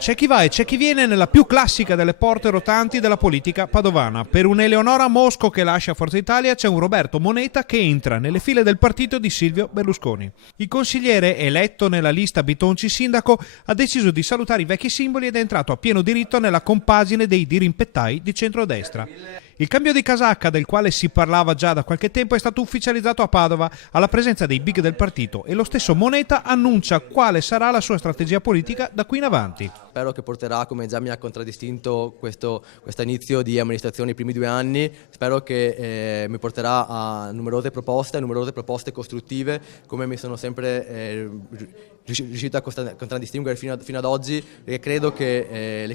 C'è chi va e c'è chi viene nella più classica delle porte rotanti della politica padovana. Per un'Eleonora Mosco che lascia Forza Italia c'è un Roberto Moneta che entra nelle file del partito di Silvio Berlusconi. Il consigliere, eletto nella lista Bitonci Sindaco, ha deciso di salutare i vecchi simboli ed è entrato a pieno diritto nella compagine dei dirimpettai di centrodestra. Il cambio di casacca, del quale si parlava già da qualche tempo, è stato ufficializzato a Padova alla presenza dei big del partito e lo stesso Moneta annuncia quale sarà la sua strategia politica da qui in avanti. Spero che porterà, come già mi ha contraddistinto questo inizio di amministrazione i primi 2 anni, spero che mi porterà a numerose proposte costruttive, come mi sono sempre riuscito a contraddistinguere fino ad oggi, e credo che le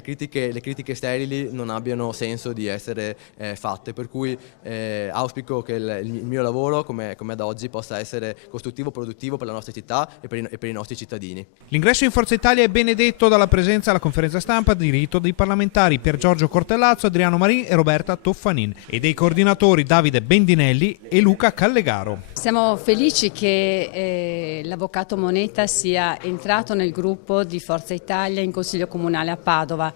critiche sterili non abbiano senso di essere fatte, per cui auspico che il mio lavoro, come ad oggi, possa essere costruttivo, produttivo per la nostra città e per i nostri cittadini. L'ingresso in Forza Italia è benedetto dalla presenza alla conferenza stampa di rito dei parlamentari Pier Giorgio Cortellazzo, Adriano Marin e Roberta Toffanin e dei coordinatori Davide Bendinelli e Luca Callegaro. Siamo felici che l'avvocato Moneta sia entrato nel gruppo di Forza Italia in Consiglio Comunale a Padova.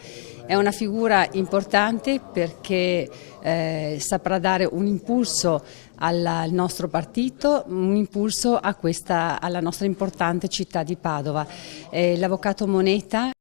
È una figura importante perché saprà dare un impulso al nostro partito, un impulso alla nostra importante città di Padova. L'avvocato Moneta